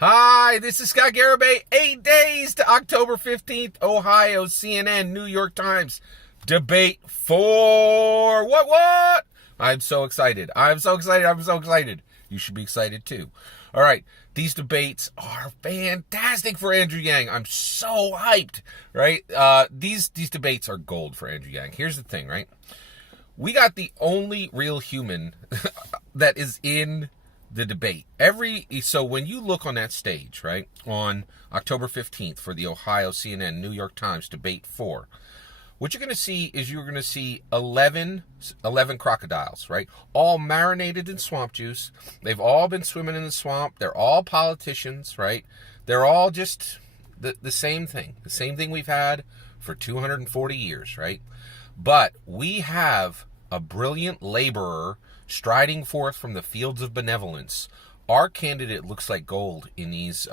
Hi, this is Scott Garibay. 8 days to October 15th, Ohio, CNN, New York Times. Debate 4. What? I'm so excited. I'm so excited. You should be excited too. All right, these debates are fantastic for Andrew Yang. I'm so hyped, right? These debates are gold for Andrew Yang. Here's the thing, right? We got the only real human that is in the debate. So when you look on that stage, right, on October 15th for the Ohio CNN New York Times debate 4, what you're going to see is you're going to see 11 crocodiles, right? All marinated in swamp juice. They've all been swimming in the swamp. They're all politicians, right? They're all just the same thing. The same thing we've had for 240 years, right? But we have a brilliant laborer striding forth from the fields of benevolence. Our candidate looks like gold in these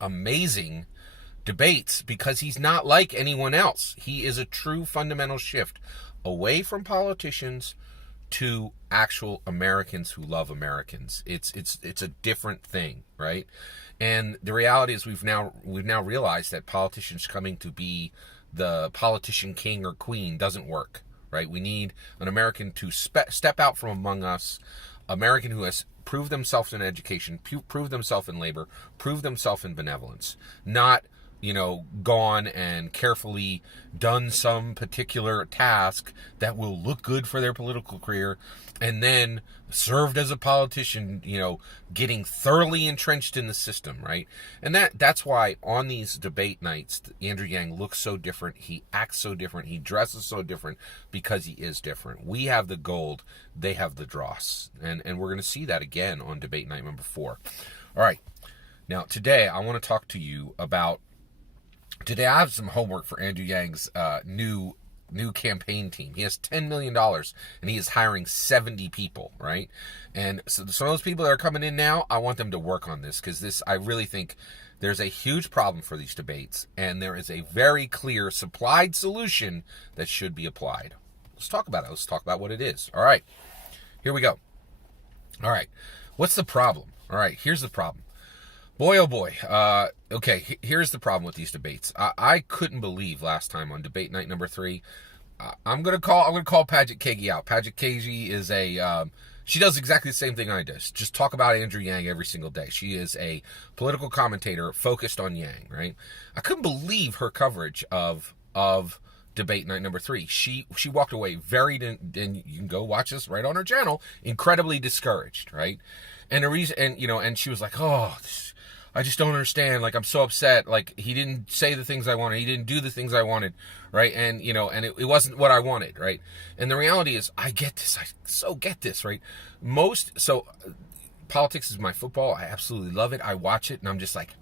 amazing debates because he's not like anyone else. He is a true fundamental shift away from politicians to actual Americans who love Americans. It's a different thing, right? And the reality is we've now realized that politicians coming to be the politician king or queen doesn't work, right? We need an American to step out from among us, American who has proved themselves in education, proved themselves in labor, proved themselves in benevolence, not gone and carefully done some particular task that will look good for their political career and then served as a politician, getting thoroughly entrenched in the system, right? And that's why on these debate nights, Andrew Yang looks so different. He acts so different. He dresses so different because he is different. We have the gold. They have the dross. And we're going to see that again on debate night number 4. All right. Now, today I want to talk to you about Today I have some homework for Andrew Yang's new campaign team. He has $10 million and he is hiring 70 people, right? And so some of those people that are coming in now, I want them to work on this because I really think there's a huge problem for these debates and there is a very clear supplied solution that should be applied. Let's talk about it. Let's talk about what it is. All right, here we go. All right, what's the problem? All right, here's the problem. Boy, oh boy. Okay, here's the problem with these debates. I couldn't believe last time on debate night number 3. I'm gonna call Paget Kagi out. Paget Kagi is she does exactly the same thing I do. Just talk about Andrew Yang every single day. She is a political commentator focused on Yang, right? I couldn't believe her coverage of debate night number 3. She walked away and you can go watch this right on her channel, incredibly discouraged, right? And the reason, and she was like, I just don't understand. Like, I'm so upset. Like, he didn't say the things I wanted. He didn't do the things I wanted, right? And, it wasn't what I wanted, right? And the reality is, I get this. I so get this, right? Politics is my football. I absolutely love it. I watch it, and I'm just like,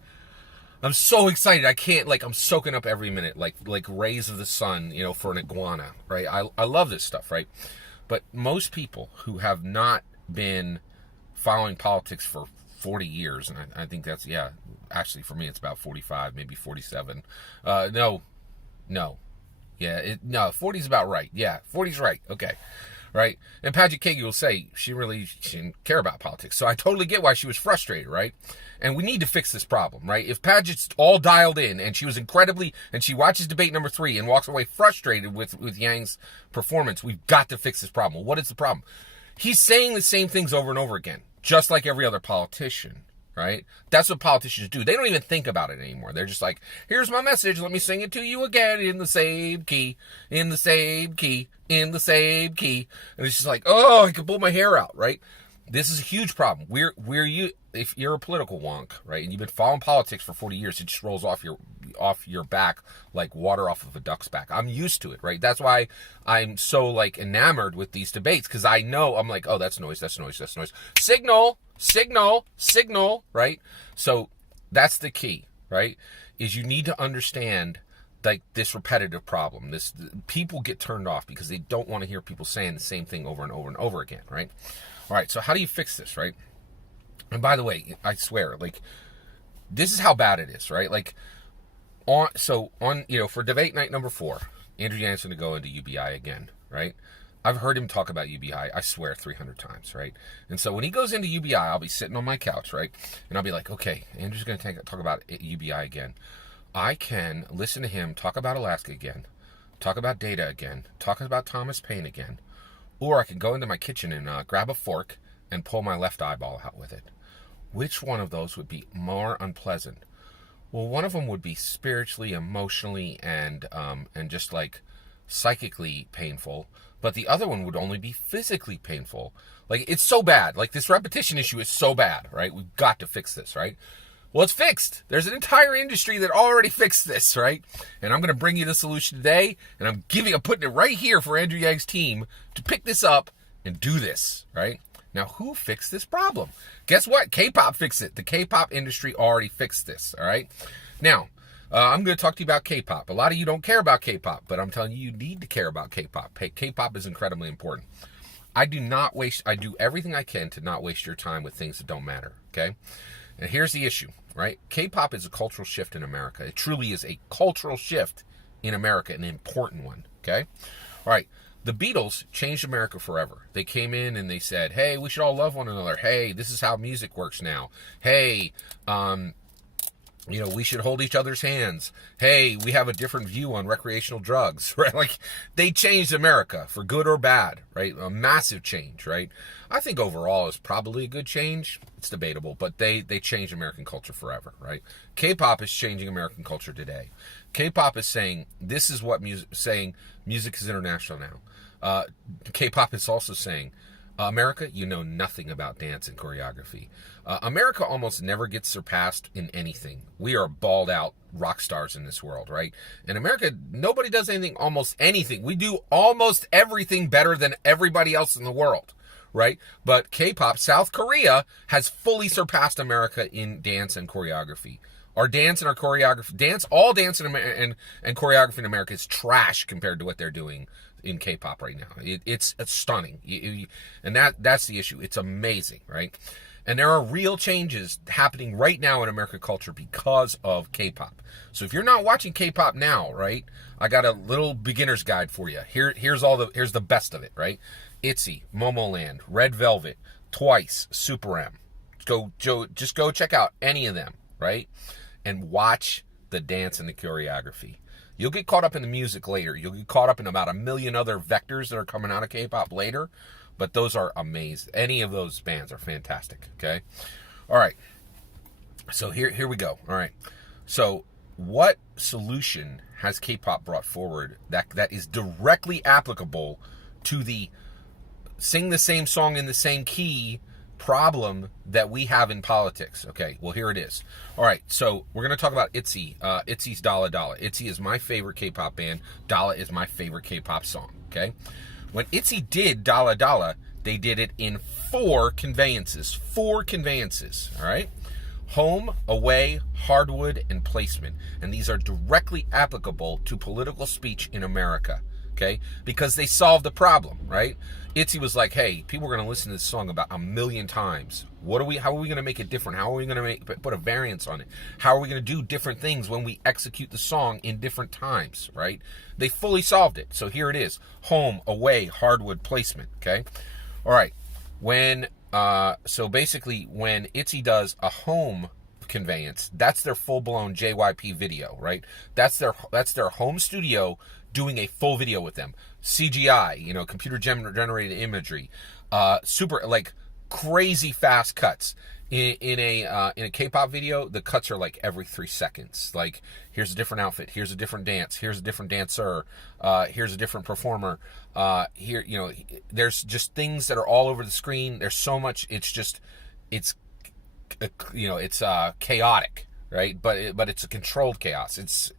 I'm so excited. I can't, I'm soaking up every minute, like rays of the sun, for an iguana, right? I love this stuff, right? But most people who have not been following politics for 40 years, and I think that's, actually for me it's about 45, maybe 47. No. 40 is about right. Yeah, 40 is right. Okay. Right? And Paget Kagi will say she didn't care about politics. So I totally get why she was frustrated, right? And we need to fix this problem, right? If Paget's all dialed in and she watches debate number 3 and walks away frustrated with Yang's performance, we've got to fix this problem. What is the problem? He's saying the same things over and over again, just like every other politician, right? That's what politicians do. They don't even think about it anymore. They're just like, here's my message. Let me sing it to you again in the same key, in the same key, in the same key. And it's just like, oh, I can pull my hair out, right? This is a huge problem. If you're a political wonk, right, and you've been following politics for 40 years, it just rolls off your back like water off of a duck's back. I'm used to it, right? That's why I'm so enamored with these debates, because I know I'm like, oh, that's noise. Signal, right? So that's the key, right? Is you need to understand this repetitive problem. People get turned off because they don't want to hear people saying the same thing over and over and over again, right? All right, so how do you fix this, right? And by the way, I swear, this is how bad it is, right? For debate night number 4, Andrew Yang's going to go into UBI again, right? I've heard him talk about UBI, I swear, 300 times, right? And so when he goes into UBI, I'll be sitting on my couch, right? And I'll be like, okay, Andrew's going to talk about UBI again. I can listen to him talk about Alaska again, talk about data again, talk about Thomas Paine again, or I can go into my kitchen and grab a fork and pull my left eyeball out with it. Which one of those would be more unpleasant? Well, one of them would be spiritually, emotionally, and just like psychically painful, but the other one would only be physically painful. Like, it's so bad. Like, this repetition issue is so bad, right? We've got to fix this, right? Well, it's fixed. There's an entire industry that already fixed this, right? And I'm going to bring you the solution today, and I'm putting it right here for Andrew Yegg's team to pick this up and do this, right? Now, who fixed this problem? Guess what? K-pop fixed it. The K-pop industry already fixed this, all right? Now, I'm going to talk to you about K-pop. A lot of you don't care about K-pop, but I'm telling you, you need to care about K-pop. K-pop is incredibly important. I do everything I can to not waste your time with things that don't matter, okay? And here's the issue, right? K-pop is a cultural shift in America. It truly is a cultural shift in America, an important one, okay? All right. The Beatles changed America forever. They came in and they said, hey, we should all love one another. Hey, this is how music works now. Hey, we should hold each other's hands. Hey, we have a different view on recreational drugs, right? Like, they changed America for good or bad, right? A massive change, right? I think overall it's probably a good change. It's debatable, but they changed American culture forever, right? K-pop is changing American culture today. K-pop is saying, this is what music is international now. K-pop is also saying, America, you know nothing about dance and choreography. America almost never gets surpassed in anything. We are balled out rock stars in this world, right? In America, nobody does almost anything. We do almost everything better than everybody else in the world, right? But K-pop, South Korea, has fully surpassed America in dance and choreography. Our dance and our choreography, all dance and choreography in America is trash compared to what they're doing in K-pop right now. It's stunning. And that's the issue. It's amazing, right? And there are real changes happening right now in American culture because of K-pop. So if you're not watching K-pop now, right, I got a little beginner's guide for you. Here's the best of it, right? ITZY, Momoland, Red Velvet, Twice, Super M. Just go check out any of them, right? And watch the dance and the choreography. You'll get caught up in the music later. You'll get caught up in about a million other vectors that are coming out of K-pop later. But those are amazing. Any of those bands are fantastic, okay? All right. So here we go. All right. So what solution has K-pop brought forward that is directly applicable to the sing the same song in the same key problem that we have in politics? Okay, well, here it is. All right, so we're going to talk about ITZY. ITZY's Dalla Dalla. ITZY is my favorite K-pop band. Dalla is my favorite K-pop song, okay? When ITZY did Dalla Dalla, they did it in 4 conveyances. 4 conveyances, all right? Home, away, hardwood, and placement. And these are directly applicable to political speech in America, okay? Because they solved the problem, right? ITZY was like, hey, people are going to listen to this song about 1 million times. How are we going to make it different? How are we going to put a variance on it? How are we going to do different things when we execute the song in different times, right? They fully solved it. So here it is. Home, away, hardwood, placement, okay? All right. So basically, when ITZY does a home conveyance, that's their full-blown JYP video, right? That's their home studio doing a full video with them. CGI, computer generated imagery, super, like, crazy fast cuts. In a K-pop video, the cuts are like every 3 seconds. Like, here's a different outfit, here's a different dance, here's a different dancer, here's a different performer. There's just things that are all over the screen. There's so much. It's chaotic, right? But it's a controlled chaos.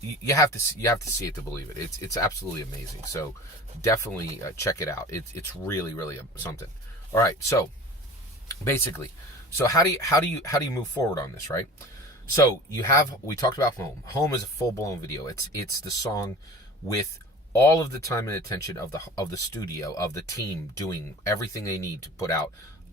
You have to see it to believe it. It's absolutely amazing. So definitely check it out. It's really, really something. All right, so basically. So how do you move forward on this, right? So we talked about Home. Home is a full-blown video. It's the song with all of the time and attention of the studio, of the team, doing everything they need to put out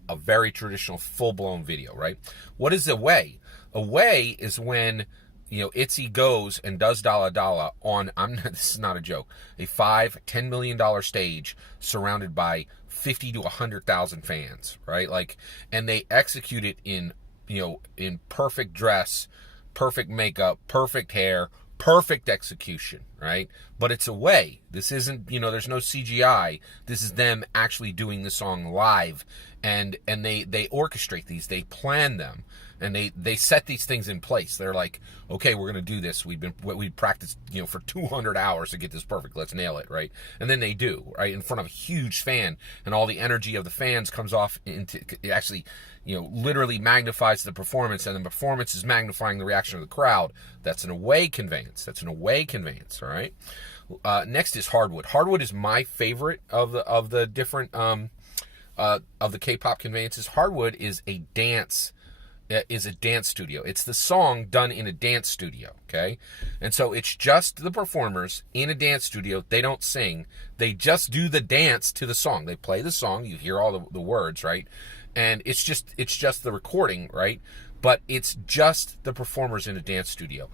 a very traditional full-blown video, right? What is Away? Away is when Itzy goes and does Dalla Dalla on, this is not a joke, a $5-10 million stage surrounded by 50 to 100,000 fans, right? Like, and they execute it in, in perfect dress, perfect makeup, perfect hair, perfect execution, right? But it's away. This isn't, there's no CGI. This is them actually doing the song live, and they orchestrate these, they plan them, and they set these things in place. They're like, okay, we're gonna do this. We practiced, for 200 hours to get this perfect. Let's nail it, right? And then they do, right, in front of a huge fan, and all the energy of the fans comes off into, it actually, literally magnifies the performance, and the performance is magnifying the reaction of the crowd. That's an away conveyance. All right. Next is Hardwood. Hardwood is my favorite of the different of the K-pop conveyances. Hardwood is a dance studio. It's the song done in a dance studio, okay? And so it's just the performers in a dance studio. They don't sing. They just do the dance to the song. They play the song. You hear all the words, right? And it's just the recording, right? But it's just the performers in a dance studio.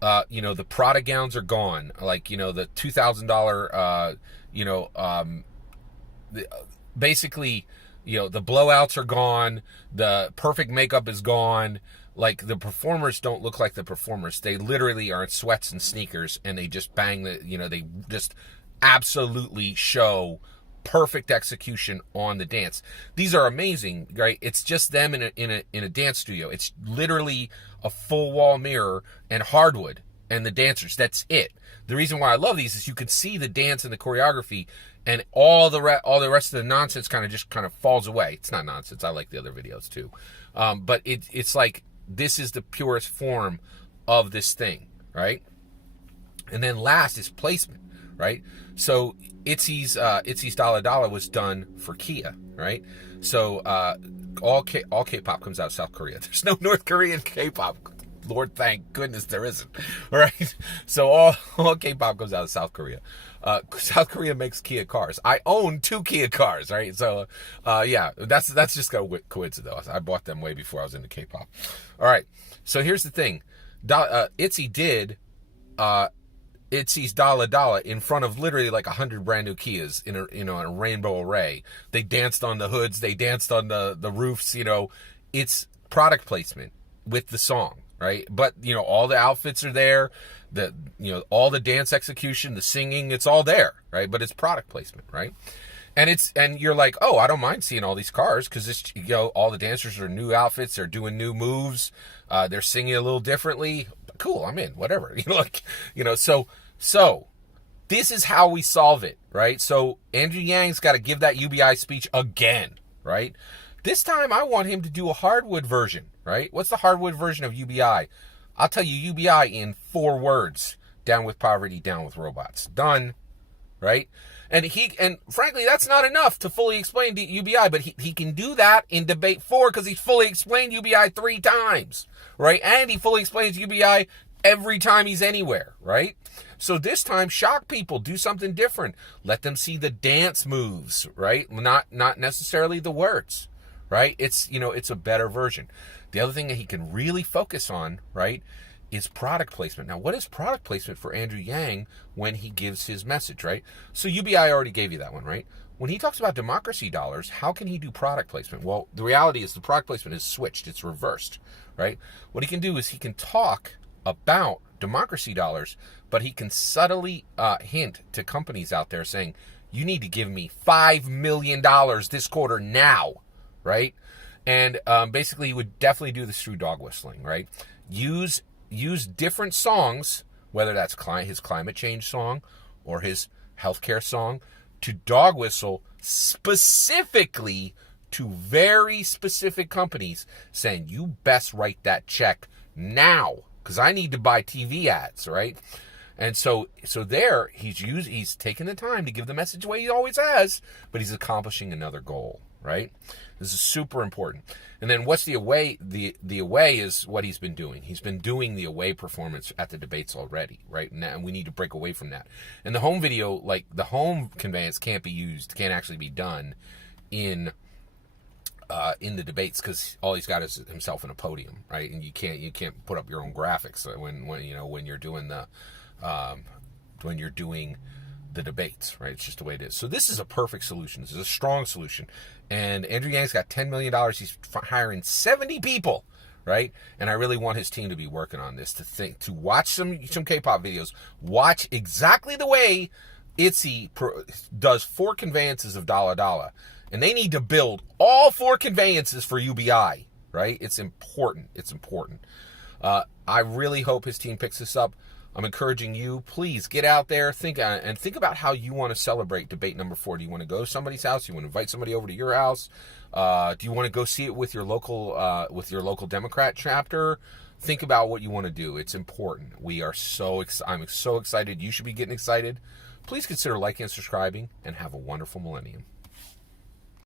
The Prada gowns are gone. Like, the $2,000, basically, the blowouts are gone. The perfect makeup is gone. Like, the performers don't look like the performers. They literally are in sweats and sneakers, and they just bang they just absolutely show perfect execution on the dance. These are amazing, right? It's just them in a dance studio. It's literally a full wall mirror and Hardwood and the dancers. That's it. The reason why I love these is you can see the dance and the choreography, and all the rest of the nonsense kind of falls away. It's not nonsense. I like the other videos too, but it's like this is the purest form of this thing, right? And then last is placement, right? So Itzy's Dalla Dalla was done for Kia, right? So all K-pop comes out of South Korea. There's no North Korean K-pop. Lord, thank goodness there isn't, right? So all K-pop comes out of South Korea. South Korea makes Kia cars. I own 2 Kia cars, right? So, yeah, that's just a coincidence. I bought them way before I was into K-pop. All right, so here's the thing. Itzy did Itzy's Dalla Dalla in front of literally like 100 brand new Kias in a rainbow array. They danced on the hoods. They danced on the roofs. It's product placement with the song. Right, but all the outfits are there, all the dance execution, the singing, it's all there, right? But it's product placement, right? And you're like, oh, I don't mind seeing all these cars because it's all the dancers are new outfits, they're doing new moves, they're singing a little differently. Cool, I'm in, whatever. So this is how we solve it, right? So Andrew Yang's got to give that UBI speech again, right? This time I want him to do a Hardwood version, right? What's the Hardwood version of UBI? I'll tell you UBI in 4 words. Down with poverty, down with robots. Done, right? And frankly, that's not enough to fully explain the UBI, but he can do that in debate 4 because he's fully explained UBI 3 times, right? And he fully explains UBI every time he's anywhere, right? So this time, shock people, do something different. Let them see the dance moves, right? Not necessarily the words. Right? It's a better version. The other thing that he can really focus on, right, is product placement. Now, what is product placement for Andrew Yang when he gives his message, right? So UBI already gave you that one, right? When he talks about democracy dollars, how can he do product placement? Well, the reality is the product placement is switched. It's reversed, right? What he can do is he can talk about democracy dollars, but he can subtly hint to companies out there saying, you need to give me $5 million this quarter now. Right? And basically you would definitely do this through dog whistling, right? Use different songs, whether that's his climate change song or his healthcare song, to dog whistle specifically to very specific companies saying, you best write that check now because I need to buy TV ads, right? And so there he's taking the time to give the message the way he always has, but he's accomplishing another goal, right? This is super important. And then what's the away? The away is what he's been doing. He's been doing the away performance at the debates already, right? And we need to break away from that. And the home video, like the home conveyance can't actually be done in in the debates, because all he's got is himself in a podium, right? And you can't put up your own graphics when you're doing the debates, right? It's just the way it is. So this is a perfect solution. This is a strong solution. And Andrew Yang's got $10 million. He's hiring 70 people, right? And I really want his team to be working on this, to watch some K-pop videos, watch exactly the way ITZY does 4 conveyances of Dollar Dollar. And they need to build all 4 conveyances for UBI, right? It's important. It's important. I really hope his team picks this up. I'm encouraging you, please get out there, think about how you want to celebrate debate number 4. Do you want to go to somebody's house? Do you want to invite somebody over to your house? Do you want to go see it with your local Democrat chapter? Think about what you want to do. It's important. I'm so excited. You should be getting excited. Please consider liking and subscribing, and have a wonderful millennium.